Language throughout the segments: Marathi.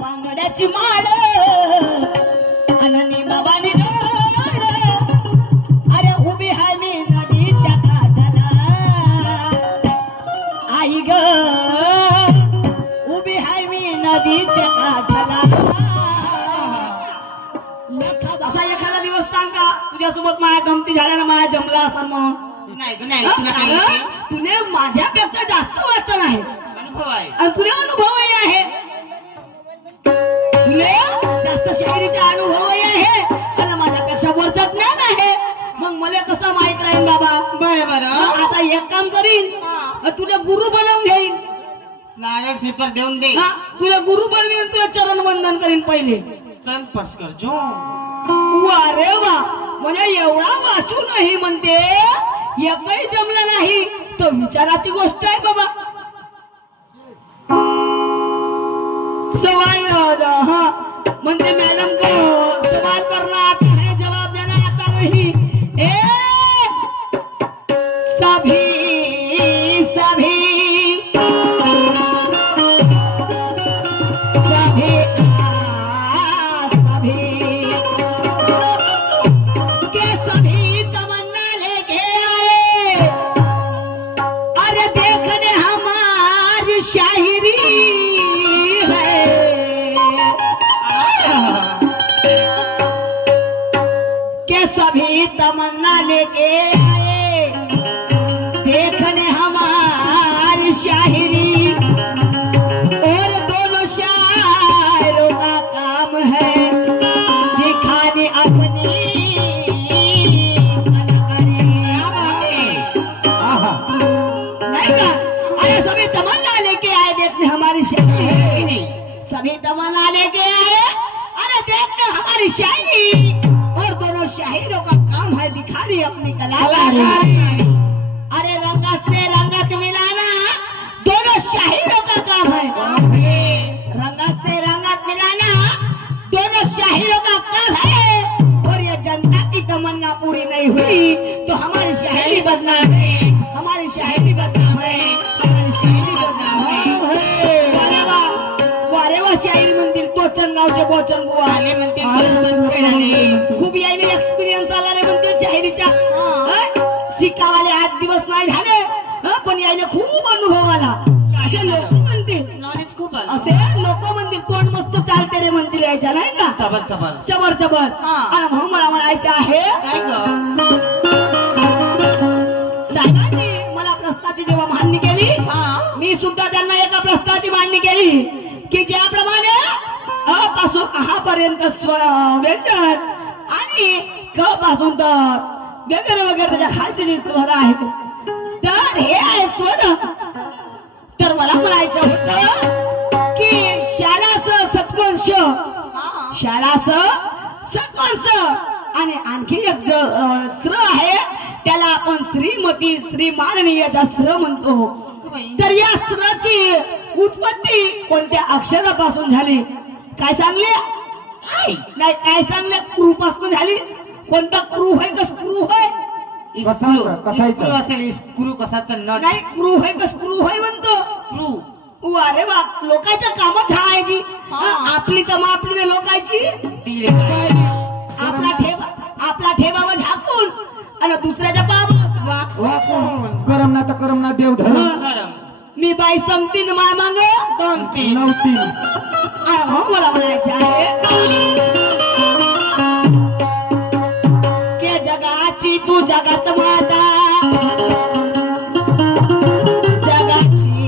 बांगड्याची माळ अननी बाबानी डोळ अरे उभी आहे मी नदीच्या काठाला आई ग उभी आहे मी नदीच्या काठाला असा एखादा दिवस सांगा तुझ्यासोबत माझ्या गमती झाल्या ना माझ्या जमला असा म्हणून नाही तुले माझ्यापेक्षा जास्त वाचन आहे आणि तुला अनुभवही आहे तुले जास्त शायरीचा अनुभवही आहे आणि माझ्यापेक्षा वरचं ज्ञान आहे मग मला कसं माहित राहील बाबा बरं आता एक काम करीन तुला गुरु बनवून घेईन नारळ पेपर देऊन दे तुला गुरु बनवीन तुला चरण वंदन करीन पहिले चरण स्पर्श करजो अरे वा म्हणजे एवढा वाचूनही म्हणते एकही जमलं नाही तर विचाराची गोष्ट आहे बाबा सवाल म्हणते मॅडम को सवाल करना आता है जवाब देना आता नहीं सभी सभी तमन्ना लेके आए देखने हमारी शायरी और दोनों शायरों का काम है दिखाने अपनी कलाकारी नहीं का अरे सभी तमन्ना लेके आए देखने हमारी शायरी सभी तमन्ना लेके आए अरे देखने हमारी शायरी और दोनों शायरों का काम है दिखानी अपनी कलाकारी अरे रंगत से रंगत मिलाना दोनों शायरों का काम है रंगत से रंगत मिलाना दोनों शायरों का काम है और ये जनता की तमन्ना पूरी नहीं हुई तो हमारी शायरी बदनाम है हमारी शायरी बदनाम है हमारी शायरी बदनाम है वारेवा शायरी म्हणतील टोचन गावचे बोचन बुवा आले म्हणतील खूप यायले एक्सपिरियन्स आला रे म्हणतील शायरीचा शिकावाले 8 दिवस नाही झाले पण यायले खूप अनुभव आला असे लोक म्हणतील नॉलेज खूप आलं असे लोक म्हणतील तोंड मस्त चालते रे म्हणतील यायच्या नाही का चबर चबर चबर चबर आणि म्हणून मला म्हणायचं आहे साहेबांनी मला प्रश्नाची जेव्हा मांडणी केली मी सुद्धा त्यांना एका प्रश्नाची मांडणी केली की ज्याप्रमाणे अ पासून आ पर्यंत स्वर व्यंजन आणि क पासून तर वगैरे वगैरे त्याच्या खालचे जे स्वर आहेत तर हे आहे स्वर तर मला म्हणायचं होतं की शाळास सत्वंश शाळास सत्वंश आणि आणखी एक स्र आहे त्याला आपण श्रीमती श्री माननीयचा स्र म्हणतो तर या स्त्राची उत्पत्ती कोणत्या अक्षरापासून झाली काय सांगले नाही काय सांगले क्रू पासून झाली कोणता क्रू आहे का स्क्रू आहे स्क्रू कसाचा नट नाही क्रू आहे का स्क्रू आहे म्हणतो क्रू अरे वा लोकांच्या कामच हा आहे जी आपली तर आपली लोकांची आपला ठेवा झाकून आणि दुसऱ्याच्या पाव करम ना देव धर्म मी बाई समतीन माय मांग 2 3 9 3 मला म्हणायचं आहे के जगाची तू जगात माता जगाची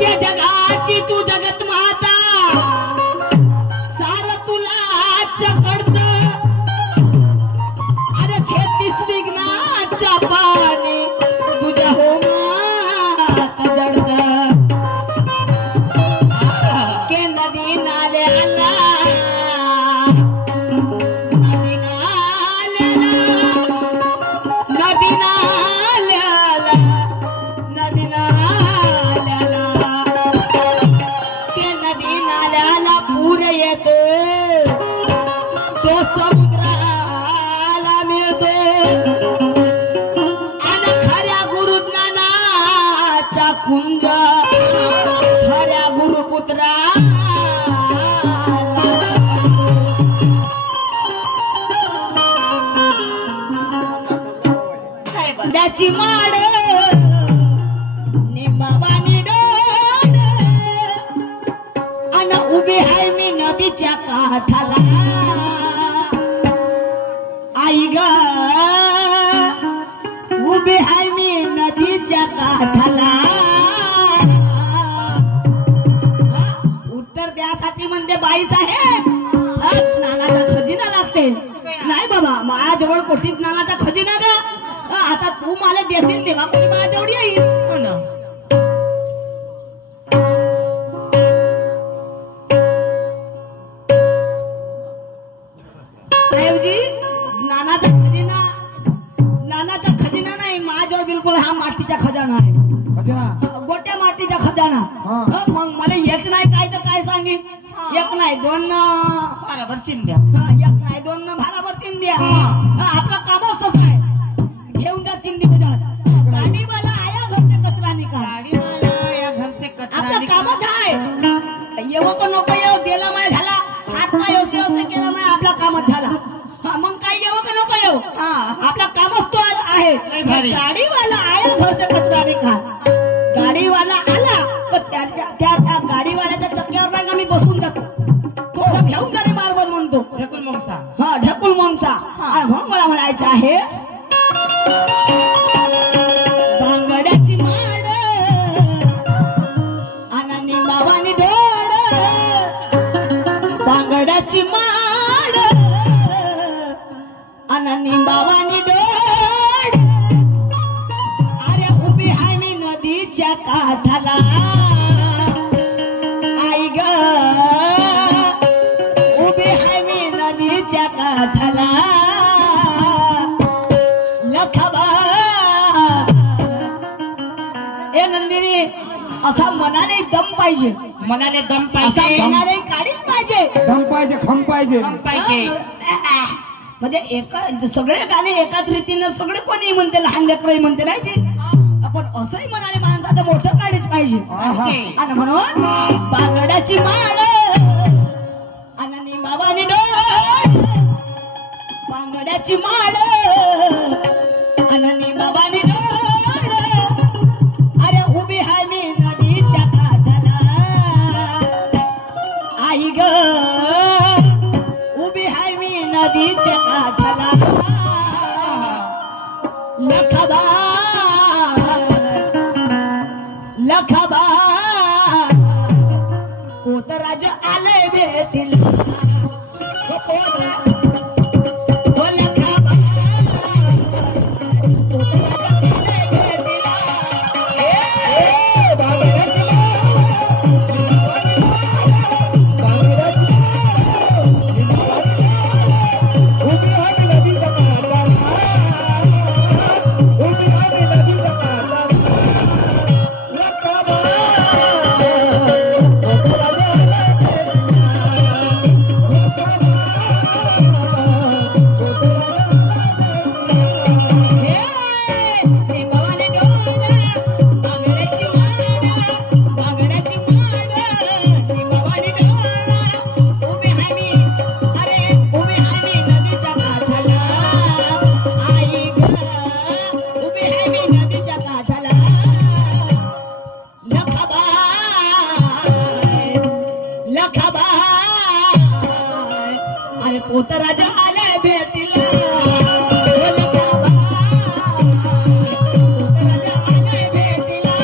के जगाची तू जगत माता सार तुला चकडत अरे 36 विघ्नाच्या पाणी तुझ्या होमात जडत खऱ्या गुरुपुत्रा त्याची माड निंबावानी डोड अन उभी आहे मी नदीच्या काठाला आई ग उभी आहे मी नदीच्या काठाला उत्तर द्यासाठी म्हणते बाई साहेब नानाचा खजिना लागते नाही बाबा माझ्याजवळ कोठीत नानाचा खजिना का आता तू मला देशील तेव्हा कोणी माझ्याजवळ येईल हो ना साहेबजी नानाचा खजिना नाही माझ्याजवळ बिलकुल हा मातीचा खजाना आहे गोट्या मातीचा खजाना मग मला हेच नाही काय तर काय सांगे एक नाही दोन बरोबर चिंध्या एक नाही दोन भाराभर चिंध्या आपला काम असंच आहे घेऊन जा चिंदी बाजार गाडीवाला आया घर से कचरा निकाल गाडीवाला या घर से कचरा आपलं कामच आहे येऊ का नको येऊ गेला माय झाला हात माय असे असे केला माय आपला कामच झाला मग काय येऊ का नको येऊ आपला कामच तो आहे गाडीवाला आया घर से कचरा निकाल गाडीवाला आला तर त्या गाडीवाल्याच्या चक्क्यावर नाही का मी बसून जातो तो घेऊन जा रे मारबत म्हणतो ढकल ममसा हा ढकूल ममसा आणि म्हणून मला म्हणायचं आहे बांगड्याची माड अननी बाबानी डोळ बांगड्याची माड अननी बाबानी डोळ अरे उभी आहे मी नदीच्या काठाला आई ग उभी आहे मी नदीच्या काठाला लखबा ए नंदिनी असा मनाने दम पाहिजे मनाने दम असा पाहिजे मनाने काढीच पाहिजे दम पाहिजे खम पाहिजे दम पाहिजे म्हणजे सगळे गाणे एकाच रीतीनं सगळे कोणी म्हणते लहान लेकरही म्हणते नाही जी आपण असंही म्हणाले माणसाचं मोठं काढीच पाहिजे आणि म्हणून बांगड्याची माळ आणि बाबानी डोळ बांगड्याची माळ आणि बाबानी डोळ अरे उभी आहे मी नदीच्या काठाला आई ग उभी आहे मी नदीच्या काठाला लखबा लखबा पोतराज आले भेटील पोतराज आले भेटीला पोतराज आले भेटीला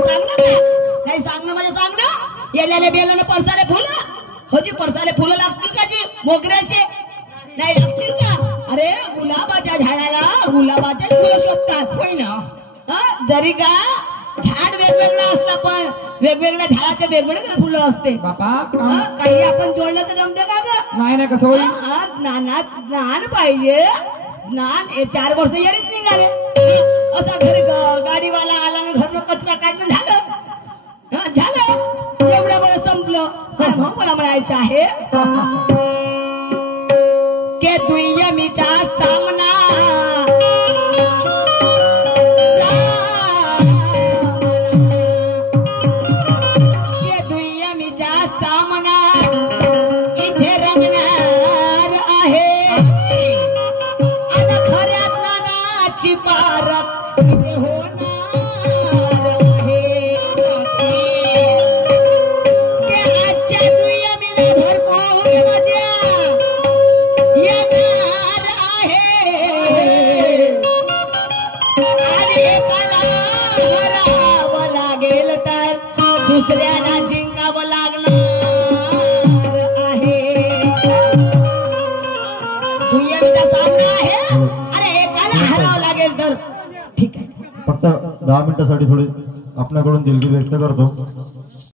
सांगणं का नाही सांगणं म्हणजे सांगणं येल्याने बेल्याने पडसाले फुलं हो जी पडसाले फुलं लागतील का जी मोगऱ्याचे नाही लागतील का अरे गुलाबाच्या झाडाला गुलाबाचे फुलं शोभतात होय ना जरी का झाड वेगवेगळं असतं पण वेगवेगळ्या झाडाचे वेगवेगळे फुलं असते बापा काही आपण जोडलं तर जमते का ग नाही नाही कसं होईल ज्ञान पाहिजे ज्ञान हे 4 वर्ष येरीत निघाले असा घरी गाडीवाला आला ना घरनं कचरा काढणं झालं झालं एवढं बरं संपलं म्हणून मला म्हणायचं आहे के दुय्यमीचा सामना दुसऱ्याला जिंकावं लागणार आहे दुय्यमीचा सामना आहे अरे एकाला हरावं लागेल तर ठीक आहे फक्त 10 मिनिटासाठी थोडी आपल्याकडून दिलगिरी व्यक्त करतो